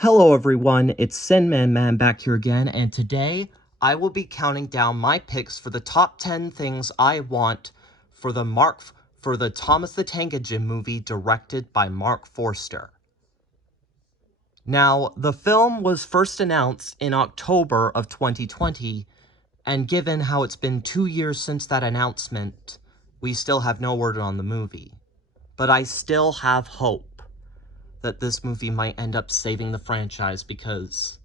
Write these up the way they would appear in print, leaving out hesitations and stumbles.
Hello everyone, it's Sinman Man back here again, and today I will be counting down my picks for the top 10 things I want for the Thomas the Tank Engine movie directed by Marc Forster. Now, the film was first announced in October of 2020, and given how it's been 2 years since that announcement, we still have no word on the movie. But I still have hope that this movie might end up saving the franchise because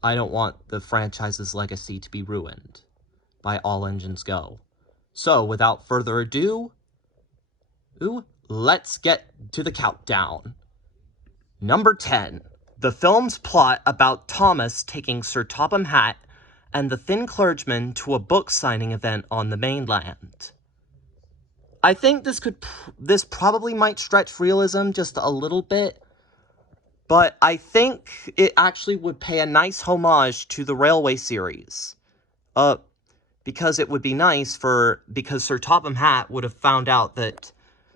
I don't want the franchise's legacy to be ruined by All Engines Go. So, without further ado, let's get to the countdown. Number 10. The film's plot about Thomas taking Sir Topham Hatt and the Thin Clergyman to a book signing event on the mainland. I think this probably might stretch realism just a little bit, but I think it actually would pay a nice homage to the Railway series. Because it would be nice because Sir Topham Hatt would have found out that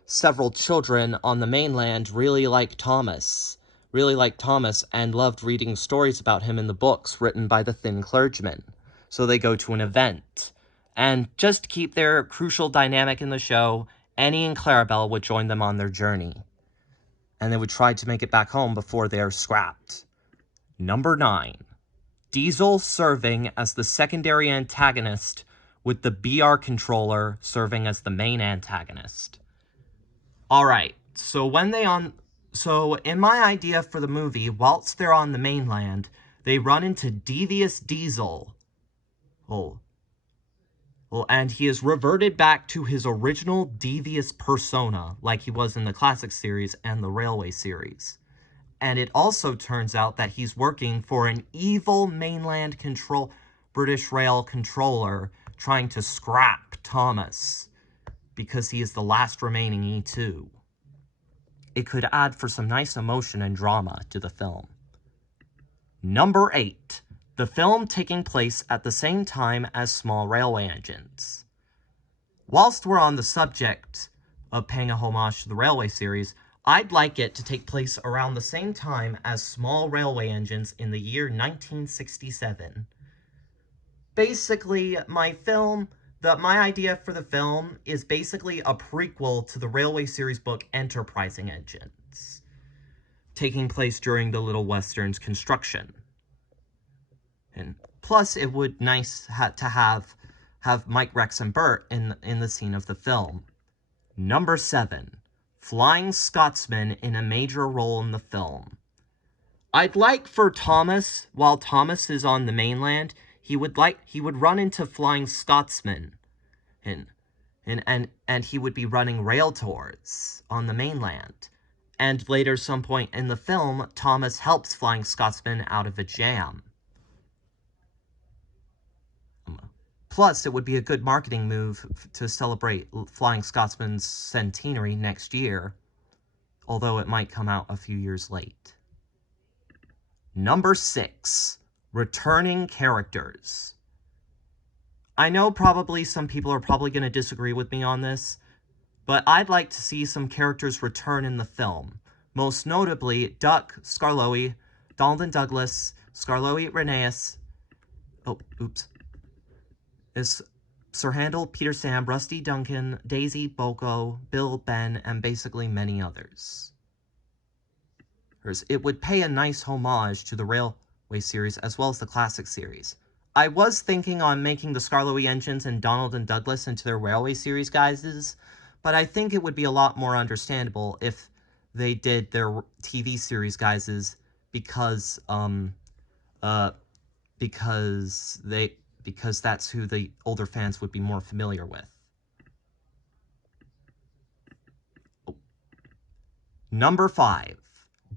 several children on the mainland really liked Thomas and loved reading stories about him in the books written by the Thin Clergyman. So they go to an event. And just to keep their crucial dynamic in the show, Annie and Clarabelle would join them on their journey, and they would try to make it back home before they are scrapped. Number 9. Diesel serving as the secondary antagonist, with the BR controller serving as the main antagonist. Alright, so in my idea for the movie, whilst they're on the mainland, they run into Devious Diesel. And he is reverted back to his original devious persona, like he was in the classic series and the Railway series. And it also turns out that he's working for an evil mainland British Rail controller trying to scrap Thomas, because he is the last remaining E2. It could add for some nice emotion and drama to the film. Number 8. The film taking place at the same time as Small Railway Engines. Whilst we're on the subject of paying a homage to the Railway series, I'd like it to take place around the same time as Small Railway Engines in the year 1967. Basically, my idea for the film is basically a prequel to the Railway series book Enterprising Engines, taking place during the Little Western's construction. And plus, it would nice to have Mike, Rex, and Bert in the scene of the film. Number 7. Flying Scotsman in a major role in the film. I'd like for Thomas, while Thomas is on the mainland, he would run into Flying Scotsman, and he would be running rail tours on the mainland. And later, some point in the film, Thomas helps Flying Scotsman out of a jam. Plus, it would be a good marketing move to celebrate Flying Scotsman's centenary next year, although it might come out a few years late. Number 6. Returning characters. I know probably some people are probably going to disagree with me on this, but I'd like to see some characters return in the film. Most notably, Duck, Skarloey, Donald and Douglas, Skarloey, Rheneas, is Sir Handel, Peter Sam, Rusty Duncan, Daisy, Boko, Bill, Ben, and basically many others. It would pay a nice homage to the Railway series as well as the classic series. I was thinking on making the Skarloey Engines and Donald and Douglas into their Railway series guises, but I think it would be a lot more understandable if they did their TV series guises because that's who the older fans would be more familiar with. Number 5.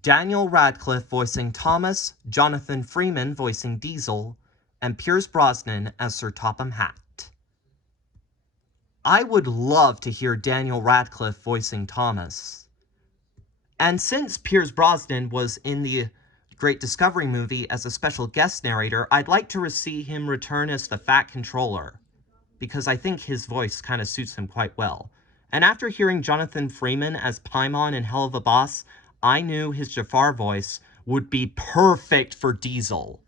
Daniel Radcliffe voicing Thomas, Jonathan Freeman voicing Diesel, and Pierce Brosnan as Sir Topham Hatt. I would love to hear Daniel Radcliffe voicing Thomas. And since Pierce Brosnan was in the Great Discovery movie as a special guest narrator, I'd like to see him return as the Fat Controller, because I think his voice kind of suits him quite well. And after hearing Jonathan Freeman as Paimon in Hell of a Boss, I knew his Jafar voice would be perfect for Diesel.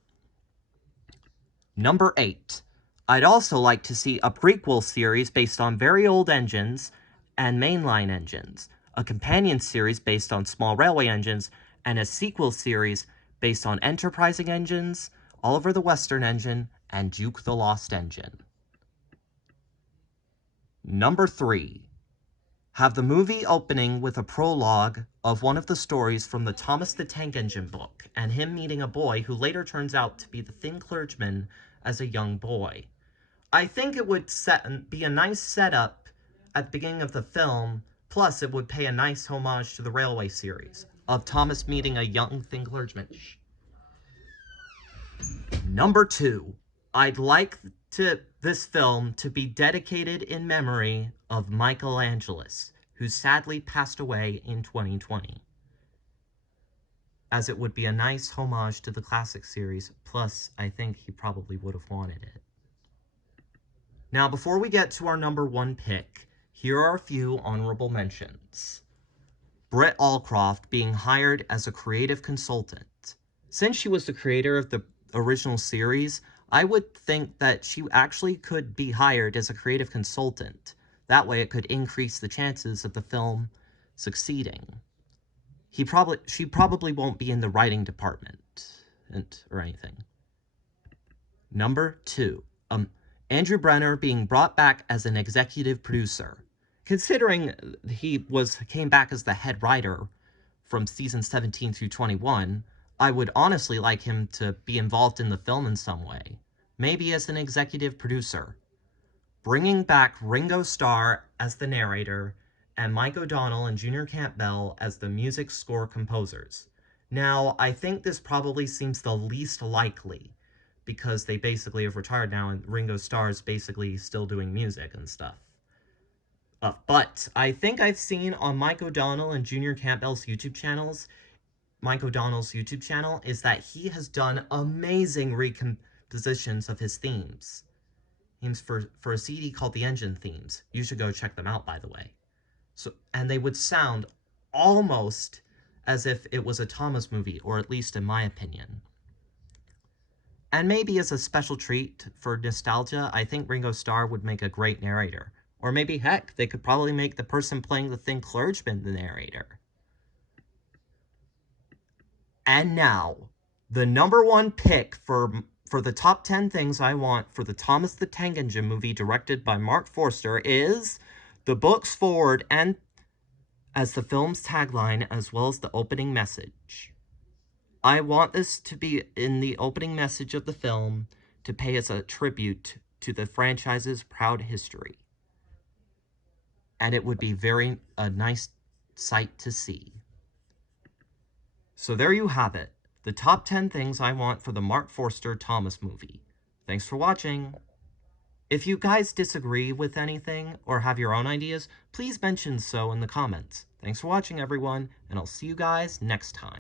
Number 8. I'd also like to see a prequel series based on very old engines and mainline engines, a companion series based on small railway engines, and a sequel series based on enterprising engines, Oliver the Western engine, and Duke the Lost engine. Number 3. Have the movie opening with a prologue of one of the stories from the Thomas the Tank Engine book, and him meeting a boy who later turns out to be the thin clergyman as a young boy. I think it would be a nice setup at the beginning of the film, plus it would pay a nice homage to the Railway series, of Thomas meeting a young thin clergyman. Number 2. I'd like this film to be dedicated in memory of Michelangelis, who sadly passed away in 2020. As it would be a nice homage to the classic series, plus I think he probably would have wanted it. Now, before we get to our number 1 pick, here are a few honorable mentions. Britt Allcroft being hired as a creative consultant. Since she was the creator of the original series, I would think that she actually could be hired as a creative consultant. That way it could increase the chances of the film succeeding. She probably won't be in the writing department or anything. Number 2. Andrew Brenner being brought back as an executive producer. Considering he came back as the head writer from season 17 through 21, I would honestly like him to be involved in the film in some way. Maybe as an executive producer. Bringing back Ringo Starr as the narrator, and Mike O'Donnell and Junior Campbell as the music score composers. Now, I think this probably seems the least likely, because they basically have retired now, and Ringo Starr is basically still doing music and stuff. But I think I've seen on Mike O'Donnell and Junior Campbell's YouTube channels, Mike O'Donnell's YouTube channel, is that he has done amazing recompositions of his themes. Themes for a CD called The Engine Themes. You should go check them out, by the way. And they would sound almost as if it was a Thomas movie, or at least in my opinion. And maybe as a special treat for nostalgia, I think Ringo Starr would make a great narrator. Or maybe, heck, they could probably make the person playing the thin clergyman the narrator. And now, the number 1 pick for the top 10 things I want for the Thomas the Tank Engine movie directed by Marc Forster is the book's forward and as the film's tagline, as well as the opening message. I want this to be in the opening message of the film to pay as a tribute to the franchise's proud history. And it would be a nice sight to see. So there you have it. The top 10 things I want for the Marc Forster Thomas movie. Thanks for watching. If you guys disagree with anything or have your own ideas, please mention so in the comments. Thanks for watching, everyone, and I'll see you guys next time.